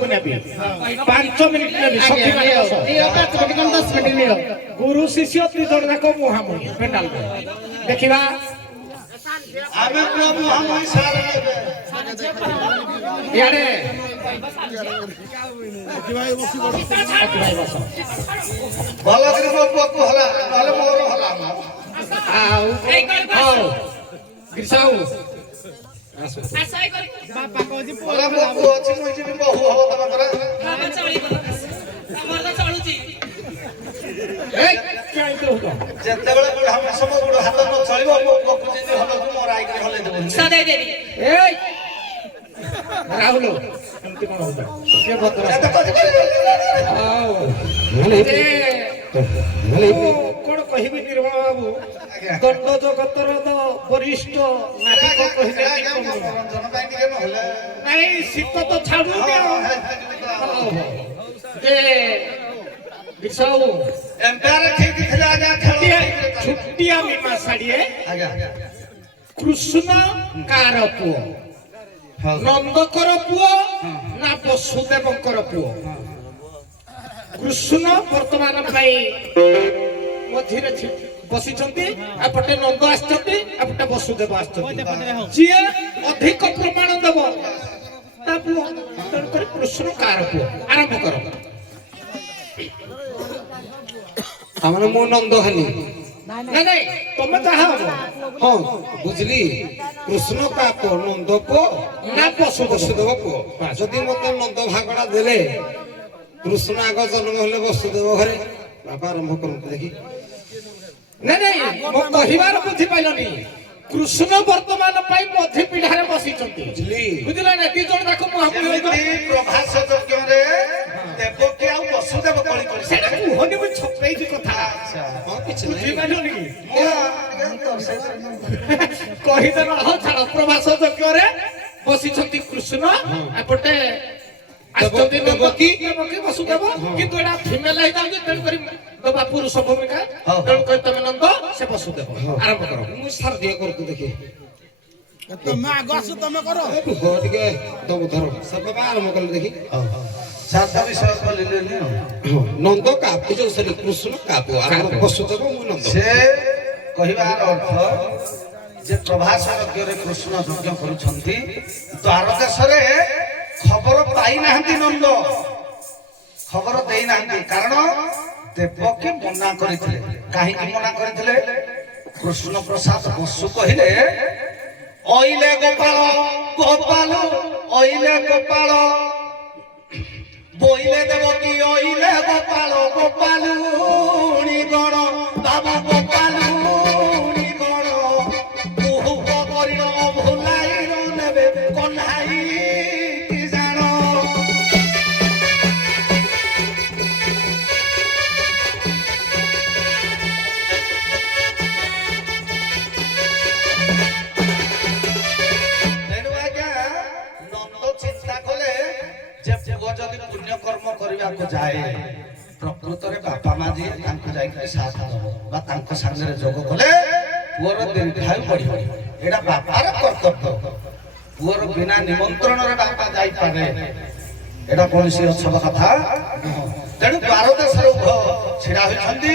को नेबी 5 मिनिट नेबी सखी माने बस नियो 5 मिनिट कम 10 मिनिट नियो गुरु शिष्य ती जण जाको मुहामुही पेंडाल देखिबा आमे को मुहामुही सारा यारे भाई बसी भाई बस भलो करे मो पुअ हला नले मोर हला आओ आओ गिरसाऊ बापा को जी भलो मो पुअ अछि मो जी बहु हबो तमा करे बाबा चली हमर तो चलुची ए काय तो हो जेते बेले बुढ़ा हम सब बुढ़ा हाथ न चलिबो मो पुअ को जे हलो मोर आइ के हले देबो सदै देवी ए राहुल एमती कोन होता के भद्र जेते कथि आओ कोन कहिबी निर्मल बाबू दंड जगतर वरिष्ठ नाटक कहिबे मनोरंजन ପାଇଁ ଟିକେ নহଲେ नहीं शीत तो छाड़ू दे बिसाऊ एम्पायर ठीक थिला आजा खेल छुट्टिया मीमा साड़िए आजा कृष्ण कार पुओ नंदकर पुओ ना वसुदेवकर पुओ कृष्ण वर्तमान पाई मझिरे बसिचंती आपटे नंद आछंती आपटे वसुदेव आछंती जे अधिक प्रमाण देव ता पुओ तनकर कृष्ण कार पुओ आरंभ करो हमने मो नंद खाली नहीं नहीं तुम कहा हाँ बुझली कृष्ण का पो नंद पो ना वसुदेव पो जदि मत नंद भागड़ा देले कृष्ण आग जन्म हेले वसुदेव घरे बापा आरंभ करते देखी नहीं नहीं मो कहिबार बुझी पाइलनी कृष्ण वर्तमान पाई मध्य पीढ़ारे बसिचंती बुझली बुझला ना ती जण देखो मु हम प्रभास यज्ञरे देवकी आ वसुदेव कଳି कଳି सेटा कुहनी मु छपेई जी कथा हाँ किछ बुझी नहीं पाइलनी ମୁଁ कहि देना हो छाड़ प्रभास यज्ञरे बसिचंती कृष्ण एपटे आछंती देवकी देवकी वसुदेव किंतु एडा फीमेल है जाउ तेन करी बाबा पुरुष भूमिका तेन करी तमे नंद से वसुदेव आरंभ करो मु सार दिए करतु देखी तमे आगस तमे करो हो टिके दम धरो सब बाबा आरंभ कर देखी ସାତ ବିଷୟ କହିଲେନି नंद का पूजो श्री कृष्ण का पो आरंभ वसुदेव मु नंद ସେ କହିବାର ଅର୍ଥ ଯେ ପ୍ରଭାସ ଯଜ୍ଞରେ କୃଷ୍ଣ ଯଜ୍ଞ କରୁଛନ୍ତି ଦ୍ୱାରଦେଶରେ ଖବର ପାଇନାହାନ୍ତି ନନ୍ଦ ଖବର ଦେଇନାହାନ୍ତି କାରଣ ଦେବକୀ ମନା କରିଥିଲେ କାହିଁକି ମନା କରିଥିଲେ କୃଷ୍ଣ ପ୍ରସାଦ ବସୁ କହିଲେ ଅଇଲେ ଗୋପାଳ ଗୋପାଳ ଅଇଲେ ଗୋପାଳ ବୋଇଲେ ଦେବକୀ ଅଇଲେ ଗୋପାଳ ଗୋପାଳୁଣି ଗଣ ବାବା ଗୋପାଳୁଣି ଗଣ ବହୁ କରିଣ ଭୁଲାଇର ନେବେ କହ୍ନାଇ କି ଜାଣ ତେଣୁ ଆଜ୍ଞା ନନ୍ଦ ଚିନ୍ତା କଲେ ଯେ ପୁଅ ଯଦି ପୁଣ୍ୟ କର୍ମ କରିବାକୁ ଯାଏ ପ୍ରକୃତରେ ବାପା ମା ଯିଏ ତାଙ୍କୁ ଯାଇକି ସାଥ ଦେବ ବା ତାଙ୍କ ସାଙ୍ଗରେ ଯୋଗ କଲେ ପୁଅର ଦୀର୍ଘାୟୁ ବଢିବ ଏଇଟା ବାପାର କର୍ତ୍ତବ୍ୟ ପୁଅର ବିନା ନିମନ୍ତ୍ରଣରେ ବାପା ଯାଇପାରେ ଏଇଟା କୌଣସି ଅଛବ କଥା ତେଣୁ ଦ୍ୱାରଦେଶରେ ଉଭୟ ଛିଡା ହୋଇଛନ୍ତି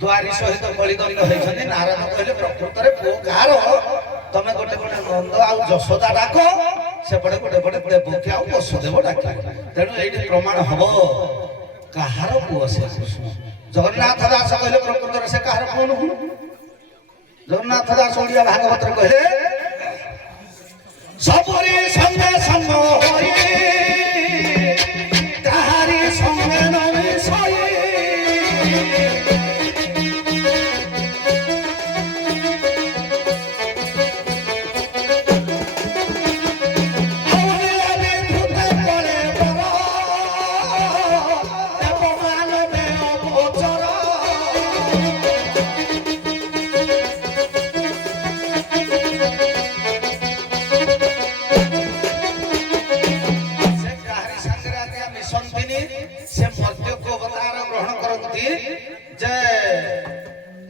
ଦ୍ୱାରୀ ସହିତ ବଳିଦଣ୍ଡ ହୋଇଛନ୍ତି ନାରଦ କହିଲେ ପ୍ରକୃତରେ ପୁଅ କାହାର ତମେ ଗୋଟେ ଗୋଟେ ନନ୍ଦ ଆଉ ଯଶୋଦା ଡାକ ସେପଟେ ଗୋଟେ ଗୋଟେ ଦେବକୀ ଆଉ ବସୁଦେବ ଡାକିବ ତେଣୁ ଏଇଠି ପ୍ରମାଣ ହବ କାହାର ପୁଅ ସେ କୃଷ୍ଣ ଜଗନ୍ନାଥ ଦାସ କହିଲେ ପ୍ରକୃତରେ ସେ କାହାର ପୁଅ ନୁହଁ ଜଗନ୍ନାଥ ଦାସ ଓଡ଼ିଆ ଭାଗବତରେ କହିଲେ ସବୁରି ସଙ୍ଗେ ସଙ୍ଗ ହୋଇ କାହାରି ସଙ୍ଗେ ନ ମିଶାଇ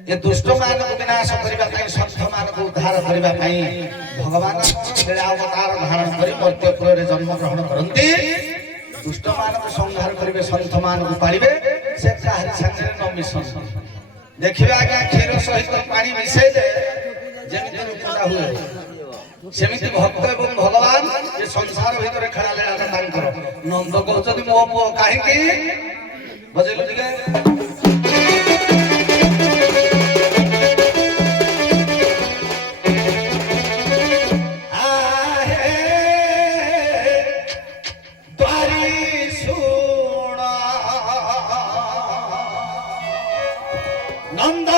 ये दुष्ट मान को विनाश करबा पई संत मान को उद्धार करबा पई भगवान लीला अवतार धारण करी मर्त्यपुर रे जन्म ग्रहण करंती ଦୁଷ୍ଟ ମାନଙ୍କୁ ସଂହାର କରିବେ, ସନ୍ଥ ମାନଙ୍କୁ ପାଳିବେ, ସେ କାହାରି ସାଙ୍ଗରେ ନ ମିଶନ୍ତି। ଦେଖିବେ ଆଜ୍ଞା କ୍ଷୀର ସହିତ ପାଣି ମିଶେଇଲେ ଯେମିତି ରୂପଟା ହୁଏ, ସେମିତି ଭକ୍ତ ଏବଂ ଭଗବାନ ଏ ସଂସାର ଭିତରେ ଖେଳା ଲେଳା ତାଙ୍କର। ନନ୍ଦ କହୁଛନ୍ତି ମୋ ପୁଅ କାହିଁକି ବଜେଇଲୁ ଟିକେ। নন্দ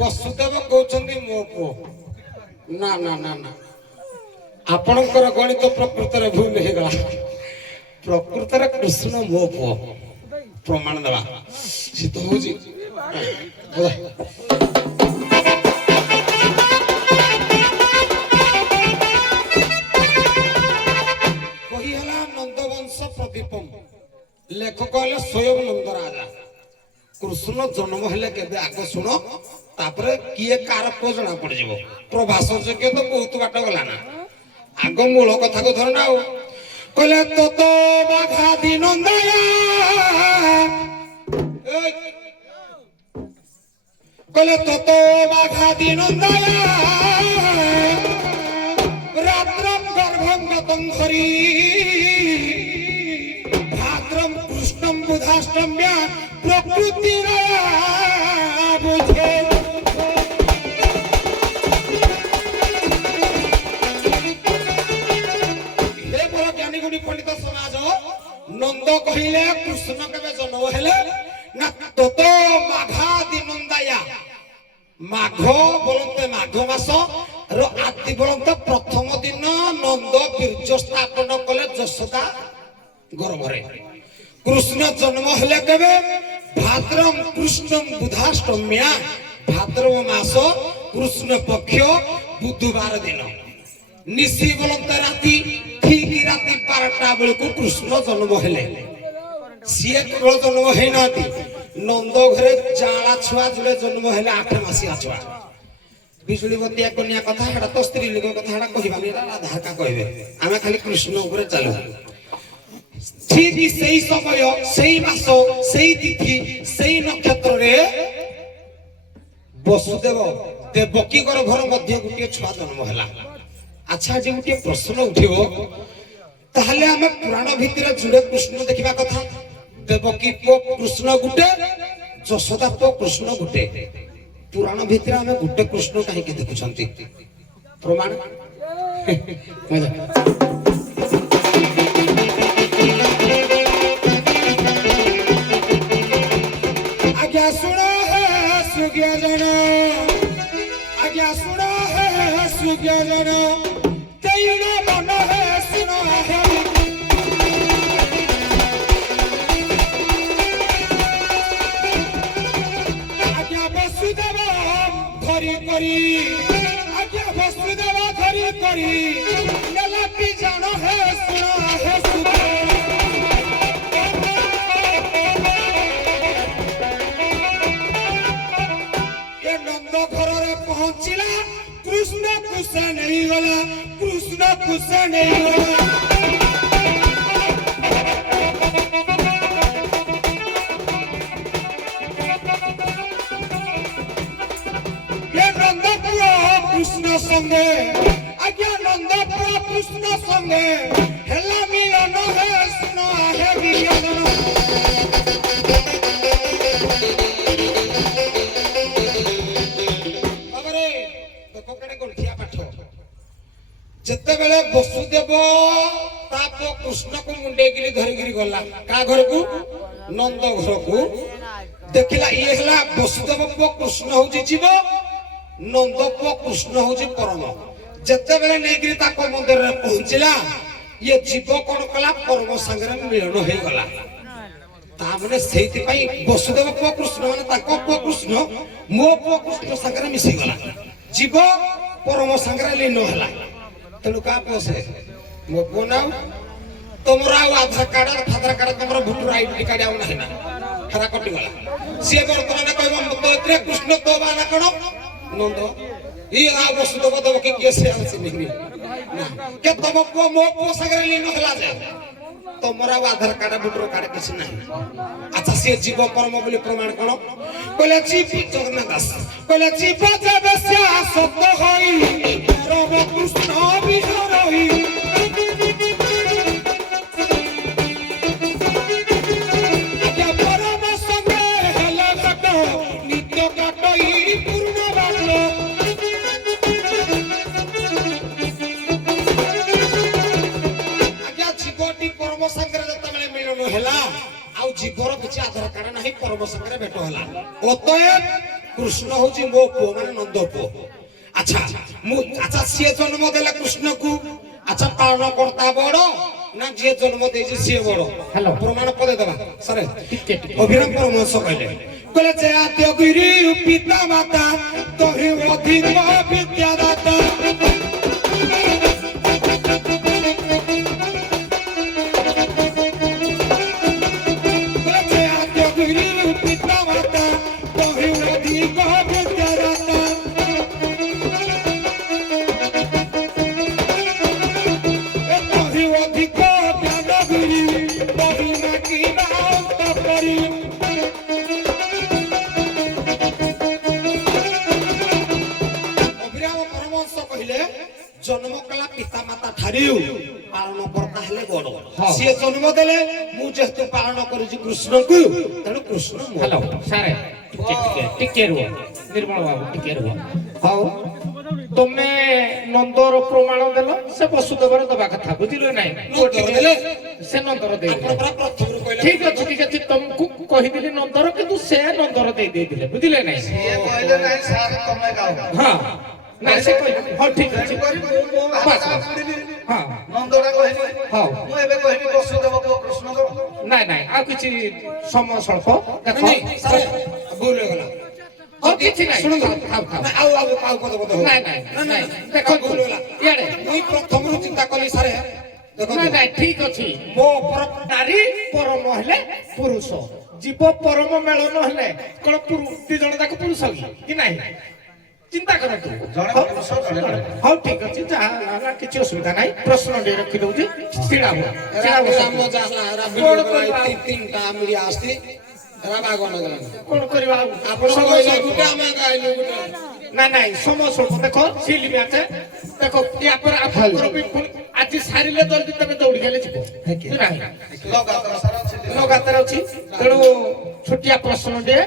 ବସୁଦେବ କହୁଛନ୍ତି ମୋ ପୁଅ। ନା ନା ନା ନା, ଆପଣଙ୍କର ଗଣିତ ପ୍ରକୃତରେ ଭୁଲ ହେଇଗଲା। ପ୍ରକୃତରେ କୃଷ୍ଣ ମୋ ପୁଅ। ପ୍ରମାଣ ଦେବା ଶୀତ ହଉଛି। କହି ହେଲା ନନ୍ଦବଂଶ ପ୍ରଦୀପମ, ଲେଖକ ହେଲେ ସ୍ୱୟଂ ନନ୍ଦ ରାଜା। କୃଷ୍ଣ ଜନ୍ମ ହେଲେ କେବେ ଆଗ ଶୁଣ, ତାପରେ କିଏ କାହାର ପୁଅ ଜଣା ପଡିଯିବ। ପ୍ରଭାସ ଯୋଗ୍ୟ ତ ବହୁତ ବାଟ ଗଲା ନା, ଆଗ ମୂଳ କଥାକୁ ଧର ନା। ଆଉ କହିଲେ ତତ ବାଘାଦି ନନ୍ଦୟା কলে তত মাঘাদি নন্দায়া রাত্রম গর্ভম গতম হরি ভাদ্রম কৃষ্ণম বুধাষ্টম্যা প্রকৃতি বুঝে হে বড় জ্ঞানী গুণী পণ্ডিত সমাজ নন্দ কহিলে কৃষ্ণ কেবে জন্ম হেলে না তত মাঘাদি নন্দায়া মাঘ বলতে মাঘ মাস আদি বলতে প্রথম দিন নন্দ বীর্য স্থাপন কলে যশোদা গর্ভরে কৃষ্ণ জন্ম হেলে কেবে ভাদ্রম কৃষ্ণম বুধাষ্টম্যা ভাদ্রব মাস কৃষ্ণ পক্ষ বুধবার দিন নিশি বলতে রাতি ঠিক রাতি 12টা বেলକୁ কৃষ্ণ জন্ম হেলে সিଏ কেবল জন্ম ହେଇ ନାହାନ୍ତି ନନ୍ଦ ଘରେ ଜାଳା ଛୁଆ ଯୋଡେ ଜନ୍ମ ହେଲେ 8 ମାସିଆ ଛୁଆ ବିଜୁଳି ବତିଆ କନ୍ୟା କଥା ହେଟା ତ ସ୍ତ୍ରୀ ଲୋକ କଥା ହେଟା କହିବାନି ଏଟା ରାଧା କା କହିବେ ଆମେ ଖାଲି କୃଷ୍ଣ ଉପରେ ଚାଲୁ ঠিক সেই সময় সেই মাস সেই তিথি সেই নক্ষত্ରରେ বসুদেব দেবকী গর্ভର ମଧ୍ୟ ଗୋଟିଏ ଛୁଆ ଜନ୍ମ ହେଲା আচ্ছা যে গোটিଏ প্রশ্ন উঠিব তাহলে ଆମେ পুরাণ ভিতরে জুড়ে কৃষ্ণ দেখিবা কথা দেবকী পুଅ কৃষ্ণ গুটে যশোদা পুଅ কৃষ্ণ গুটে পুরাণ ভিতরে ଆମେ ଗୋଟେ କୃଷ୍ଣ କାହିଁକି ଦେଖୁଛନ୍ତି ପ୍ରମାଣ ଆଜ୍ଞା ଶୁଣ ହେ ସୁଜ୍ଞଜନ ଆଜ୍ଞା ଶୁଣ ହେ ସୁଜ୍ଞଜନ ତେଣ ମନ ହେ ଶୁଣ ହେ বসুদেব ধরি করি আজ্ঞা বসুদেব ধরি করি এলাকি জান হে শুন হে এ নন্দ ঘরে পৌঁছিলা কৃষ্ণ কুসা নেই গলা কৃষ্ণ কুসা নেই গলা কৃষ্ণ সঙ্গে আজ্ঞা নন্দ পুরা কৃষ্ণ সঙ্গে হেলা মিলন হে শুন হে বিজ্ঞান বাবারে দেখো কেড়ে গন্ঠিয়া পাঠ যেতেবেলে বসুদেব তা পুଅ কৃষ্ণକୁ ମୁଣ୍ଡେଇକିରି ଧରିକିରି ଗଲା କା ଘରକୁ ନନ୍ଦ ଘରକୁ ଦେଖିଲା ଇଏ ହେଲା ବସୁଦେବ ପୁଅ କୃଷ୍ଣ ହଉଛି ଜୀବ ନନ୍ଦ ପୁଅ କୃଷ୍ଣ ହଉଛି ପରମ ଯେତେବେଳେ ନେଇକିରି ତାଙ୍କ ମନ୍ଦିରରେ ପହଞ୍ଚିଲା ଇଏ ଜୀବ କଣ କଲା ପରମ ସାଙ୍ଗରେ ମିଳନ ହେଇଗଲା ତାମାନେ ସେଇଥିପାଇଁ ବସୁଦେବ ପୁଅ କୃଷ୍ଣ ମାନେ ତାଙ୍କ ପୁଅ କୃଷ୍ଣ ମୋ ପୁଅ କୃଷ୍ଣ ସାଙ୍ଗରେ ମିଶିଗଲା ଜୀବ ପରମ ସାଙ୍ଗରେ ଲୀନ ହେଲା ତେଣୁ କାହା ପୁଅ ସେ ମୋ ପୁଅ ନାଉ ତମର ଆଉ ଆଧାର କାର୍ଡ ଫାଦର କାର୍ଡ ତମର ଭୋଟର ଆଇଡି କାର୍ଡ ଆଉ ନାହିଁ ନା ହେରା କଟିଗଲା ସିଏ ବର୍ତ୍ତମାନ କହିବ ତ ଏଥିରେ କୃଷ୍ଣ ତୋ ବାଲା କଣ নন্দ ই আ বসুদেব দেবকী কিয়ে সে আছে নিহি না কে তম পুଅ ମୋ পুଅ সাগরে লীন ହେଲା যে ତମର ଆଉ ଆଧାର କାର୍ଡ ଭୋଟର କାର୍ଡ କିଛି ନାହିଁ আচ্ছা সে জীব পরম বলি প্রমাণ কোন কইলে জীব জগন্নাথ দাস কইলে জীব যেবে সে সত্য হই পরম কৃষ্ণ বিহার হই পরম সঙ্গে হেলা ঘট নিত্য কাটই পূর্ণ পরম সাগরে যেতবেলে মিলন হেলা আউ জীবর কিছু আধার কার্ড নাই পরম সাগরে ভেট হেলা অতএব কৃষ্ণ হচ্ছে মো পুଅ মানে নন্দ পুଅ আচ্ছা আচ্ছা সিଏ জন্ম দেলা কৃষ্ণকু আচ্ছা পালন কর্তা বড় না যে জন্ম দেইছে সিଏ বড় হ্যালো প্রমাণ পদে দেবা সরে অভিরাম পরমহংস কইলে কইলে যে আদ্য গুরু পিতা মাতা তোহি অধিক বিদ্যাদাতা କହିଲେ ଜନ୍ମ କଲା ପିତା ମାତା ଠାରୁ ପାଳନ କର୍ତ୍ତା ହେଲେ ବଡ ହଁ। ସିଏ ଜନ୍ମ ଦେଲେ ମୁଁ ଯେହେତୁ ପାଳନ କରୁଛି କୃଷ୍ଣଙ୍କୁ ତେଣୁ କୃଷ୍ଣ ମୋ ହ୍ୟାଲୋ ସାରେ ଟିକେ ରୁହ ନିର୍ମଳ ବାବୁ ଟିକେ ରୁହ ହଉ ତମେ ନନ୍ଦର ପ୍ରମାଣ ଦେଲ ସେ ବସୁଦେବର ଦବା କଥା ବୁଝିଲ ନାଇଁ ନନ୍ଦର ଦେଲେ? ସେ ନନ୍ଦର ଆପଣ ଦେଇଦେଲେ ପରା ପ୍ରଥମରୁ କହିଲେ ଠିକ ଅଛି ତମକୁ କହିଥିଲି ନନ୍ଦର କିନ୍ତୁ ସେ ନନ୍ଦର ଦେଇଥିଲେ ବୁଝିଲେ ନାଇଁ ସିଏ କହିଲେ ନାହିଁ ସାର୍ ତମେ ଗାଅ ହଁ ନାଇଁ ସେ କହିଲେ ହଁ ଠିକ ଅଛି ତେଣୁକରି ମୁଁ ମୋ ବାସ୍, ଭାଷା ବାସ୍। ଆପଣେଇଲି। ହଁ ନନ୍ଦଟା କହିଲି ହଉ। ମୁଁ ଏବେ କହିବି ବସୁଦେବ ପୁଅ କୃଷ୍ଣ ଦେବ ନାଇଁ ନାଇଁ ଆଉ କିଛି ସମୟ ସ୍ୱଳ୍ପ ଦେଖ ନାଇଁ ସାର୍ ଭୁଲ ହେଇଗଲା ହଉ କିଛି ନାଇଁ ଶୁଣନ୍ତୁ ଥାଉ, ଥାଉ। ଆଉ ପଦ ପଦ ହଉ ନାଇଁ ନାଇଁ ନାଇଁ ଦେଖନ୍ତୁ ଭୁଲ ହେଲା ଇଆଡେ ମୁଇଁ ପ୍ରଥମରୁ ଚିନ୍ତା କଲି ସାରେ ନାଇଁ ଦେଖନ୍ତୁ ନାଇଁ ଠିକ ଅଛି ମୋ ନାରୀ ପରମ ହେଲେ ପୁରୁଷ ଜୀବ ପରମ ମେଳନ ହେଲେ କଣ ଦି ଜଣ ଯାକ ପୁରୁଷ କି ନାହିଁ ଚିନ୍ତା କରନ୍ତୁ ଜଣେ ହଉ, ପୁରୁଷ, ଜଣେ ନାରୀ। ହଉ ଠିକ ଅଛି ଯାହା ହେଲା କିଛି ଅସୁବିଧା ନାହିଁ ପ୍ରଶ୍ନ ଟିକେ ରଖିଦଉଛି ଛିଡ଼ା ହୁଅ ଛିଡ଼ା ରାମ ବସନ୍ତୁ। ଯାହା କଣ କରିବା ଆଉ? ତିନିଟା ମିଳିଆ ଆସିଛି ରାବାଗନ ଗଲାନି କଣ କରିବା ଆଉ? ଆପଣ ସମୟ କହିଲେ ସ୍ୱଳ୍ପ। ଗୋଟେ ଆମେ ଗାଇଲୁ ଗୋଟେ ନାଇଁ ନାଇଁ ସମୟ ସ୍ୱଳ୍ପ ଦେଖ ସିଲି ମ୍ୟାଚ ଦେଖ ୟା ପରେ ଆପଣଙ୍କର ବି ପୁଣି ଆଜି ସାରିଲେ ଜଲ୍ଦି ତମେ ଦୌଡ଼ି ଗଲେ ଯିବ କି ନାହିଁ ଲଗାତାର ସାର ଅଛି ଲଗାତାର ଅଛି ତେଣୁ ଛୋଟିଆ ପ୍ରଶ୍ନଟିଏ